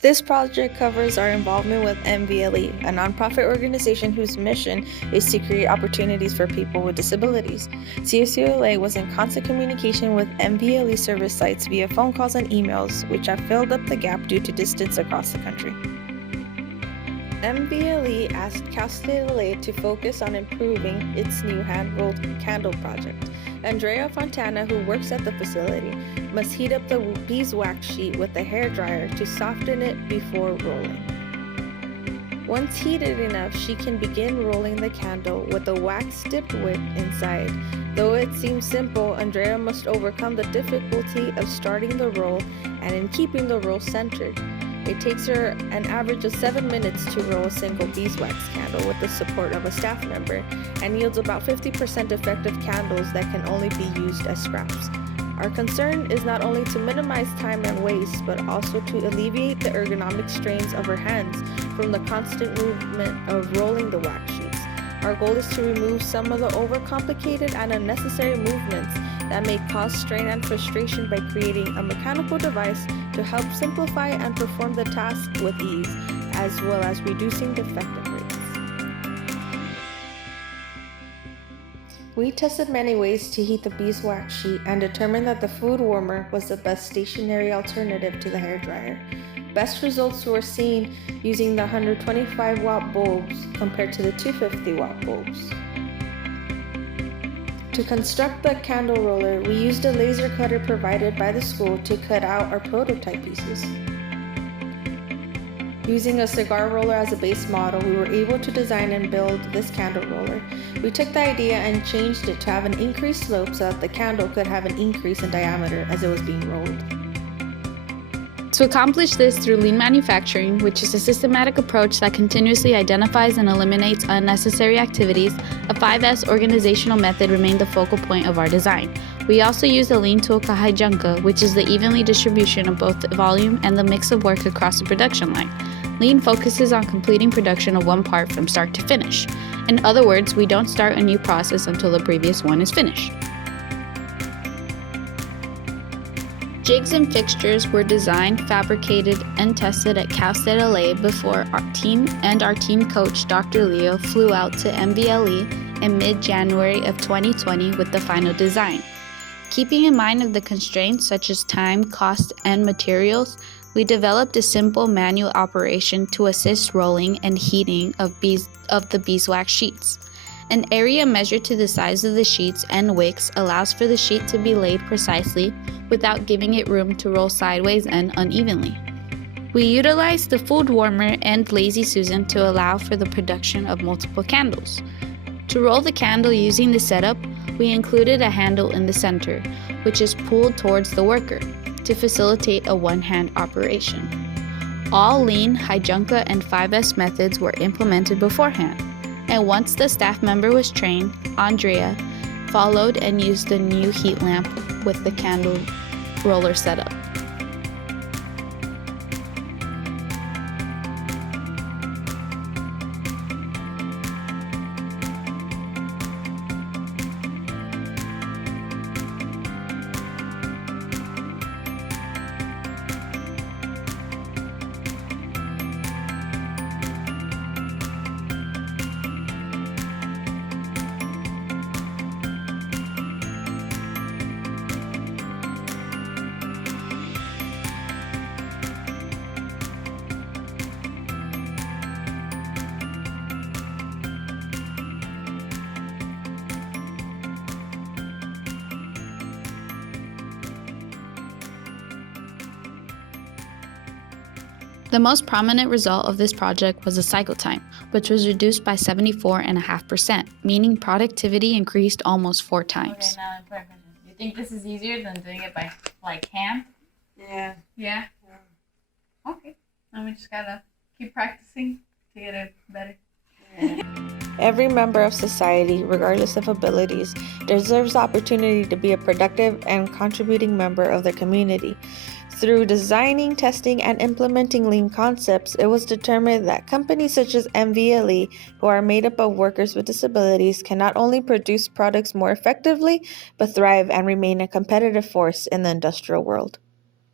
This project covers our involvement with MVLE, a nonprofit organization whose mission is to create opportunities for people with disabilities. SourceAmerica was in constant communication with MVLE service sites via phone calls and emails, which have filled up the gap due to distance across the country. MVLE asked Cal State LA to focus on improving its new hand-rolled candle project. Andrea Fontana, who works at the facility, must heat up the beeswax sheet with a hairdryer to soften it before rolling. Once heated enough, she can begin rolling the candle with the wax-dipped wick inside. Though it seems simple, Andrea must overcome the difficulty of starting the roll and in keeping the roll centered. It takes her an average of 7 minutes to roll a single beeswax candle with the support of a staff member and yields about 50% effective candles that can only be used as scraps. Our concern is not only to minimize time and waste, but also to alleviate the ergonomic strains of her hands from the constant movement of rolling the wax sheets. Our goal is to remove some of the overcomplicated and unnecessary movements that may cause strain and frustration by creating a mechanical device to help simplify and perform the task with ease, as well as reducing defective rates. We tested many ways to heat the beeswax sheet and determined that the food warmer was the best stationary alternative to the hairdryer. Best results were seen using the 125 watt bulbs compared to the 250 watt bulbs. To construct the candle roller, we used a laser cutter provided by the school to cut out our prototype pieces. Using a cigar roller as a base model, we were able to design and build this candle roller. We took the idea and changed it to have an increased slope so that the candle could have an increase in diameter as it was being rolled. To accomplish this through lean manufacturing, which is a systematic approach that continuously identifies and eliminates unnecessary activities, a 5S organizational method remained the focal point of our design. We also use the lean tool Hijunka, which is the evenly distribution of both the volume and the mix of work across the production line. Lean focuses on completing production of one part from start to finish. In other words, we don't start a new process until the previous one is finished. Jigs and fixtures were designed, fabricated, and tested at Cal State LA before our team coach, Dr. Leo, flew out to MVLE in mid-January of 2020 with the final design. Keeping in mind of the constraints such as time, cost, and materials, we developed a simple manual operation to assist rolling and heating of the beeswax sheets. An area measured to the size of the sheets and wicks allows for the sheet to be laid precisely without giving it room to roll sideways and unevenly. We utilized the food warmer and Lazy Susan to allow for the production of multiple candles. To roll the candle using the setup, we included a handle in the center, which is pulled towards the worker to facilitate a one-hand operation. All lean, Hijunka, and 5S methods were implemented beforehand. And once the staff member was trained, Andrea followed and used the new heat lamp with the candle roller setup. The most prominent result of this project was the cycle time, which was reduced by 74.5%, meaning productivity increased almost 4 times. Okay, now important question. Do you think this is easier than doing it by hand? Yeah. Yeah? Okay. Then we just gotta keep practicing to get it better. Every member of society, regardless of abilities, deserves the opportunity to be a productive and contributing member of the community. Through designing, testing, and implementing lean concepts, it was determined that companies such as MVLE, who are made up of workers with disabilities, can not only produce products more effectively, but thrive and remain a competitive force in the industrial world.